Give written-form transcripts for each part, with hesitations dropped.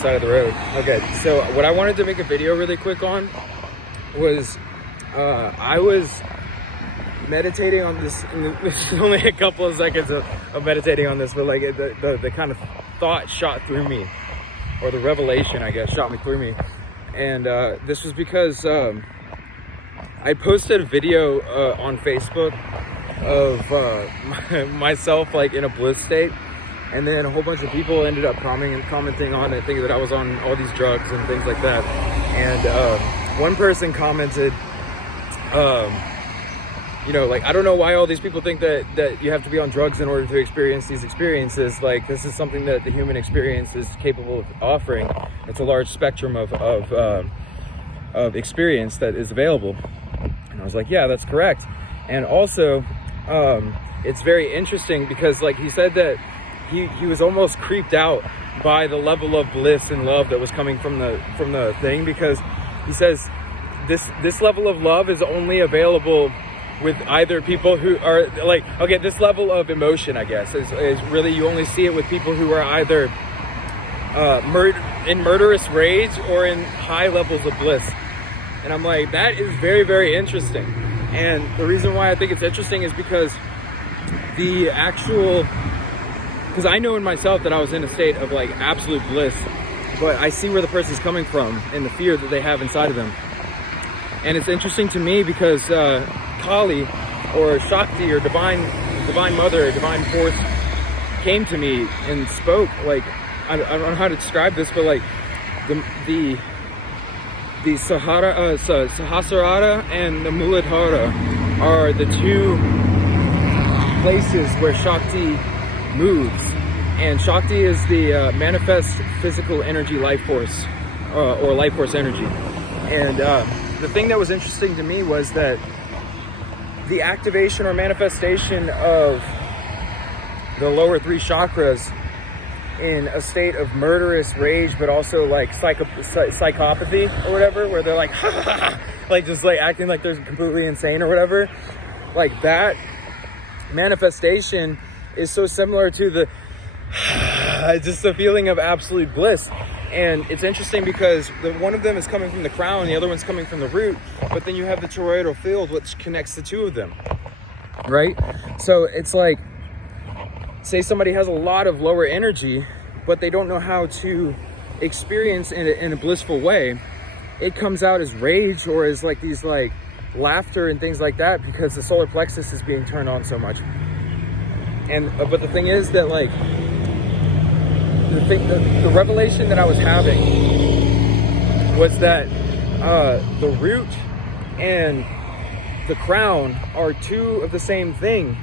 side of the road. Okay, so what I wanted to make a video really quick on was I was meditating on this. This is only a couple of seconds of meditating on this, but like the kind of thought shot through me, or the revelation, I guess, shot me through me. And this was because I posted a video on Facebook of myself like in a bliss state, and then a whole bunch of people ended up commenting on it, thinking that I was on all these drugs and things like that. And one person commented, you know, like, I don't know why all these people think that you have to be on drugs in order to experience these experiences. Like, this is something that the human experience is capable of offering. It's a large spectrum of experience that is available. And I was like, yeah, that's correct. And also, it's very interesting because, like, he said that he was almost creeped out by the level of bliss and love that was coming from the thing, because he says this level of love is only available with either people who are like, okay, this level of emotion, I guess, is really, you only see it with people who are either in murderous rage or in high levels of bliss. And I'm like, that is very, very interesting. And the reason why I think it's interesting is because because I know in myself that I was in a state of like absolute bliss, but I see where the person's coming from and the fear that they have inside of them. And it's interesting to me because Kali, or Shakti, or divine mother, or divine force, came to me and spoke. Like, I don't know how to describe this, but like the Sahasrara and the Muladhara are the two places where Shakti moves. And Shakti is the manifest physical energy life force, or life force energy. And the thing that was interesting to me was that the activation or manifestation of the lower three chakras in a state of murderous rage, but also like psychopathy or whatever, where they're like, ha, ha, ha, like just like acting like they're completely insane or whatever, like that manifestation is so similar to the just the feeling of absolute bliss. And it's interesting because one of them is coming from the crown, the other one's coming from the root, but then you have the toroidal field, which connects the two of them, right? So it's like, say somebody has a lot of lower energy, but they don't know how to experience in a blissful way. It comes out as rage, or as like these like laughter and things like that, because the solar plexus is being turned on so much. And but the thing is that, like, the revelation that I was having was that the root and the crown are two of the same thing,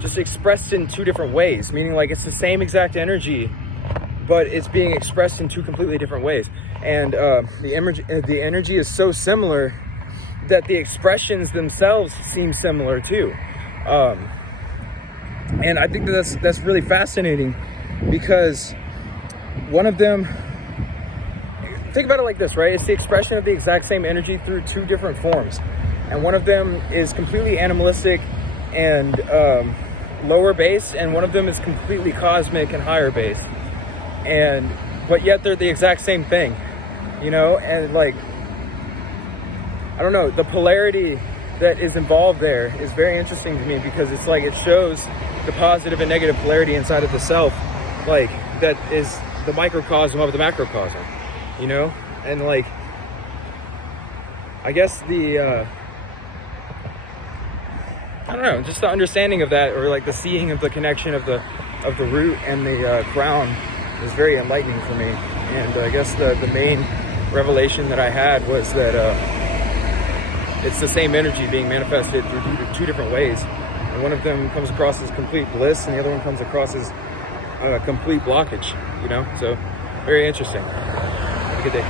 just expressed in two different ways, meaning like it's the same exact energy, but it's being expressed in two completely different ways. And the energy is so similar that the expressions themselves seem similar too. And I think that's really fascinating, because one of them, think about it like this, right? It's the expression of the exact same energy through two different forms. And one of them is completely animalistic and lower base, and one of them is completely cosmic and higher base. But yet they're the exact same thing, you know? And like, I don't know, the polarity that is involved there is very interesting to me, because it's like, it shows the positive and negative polarity inside of the self, like that is the microcosm of the macrocosm, you know? And like, I guess I don't know, just the understanding of that, or like the seeing of the connection of the root and the crown is very enlightening for me. And I guess the main revelation that I had was that it's the same energy being manifested through two different ways. And one of them comes across as complete bliss, and the other one comes across as complete blockage, you know? So very interesting. Have a good day.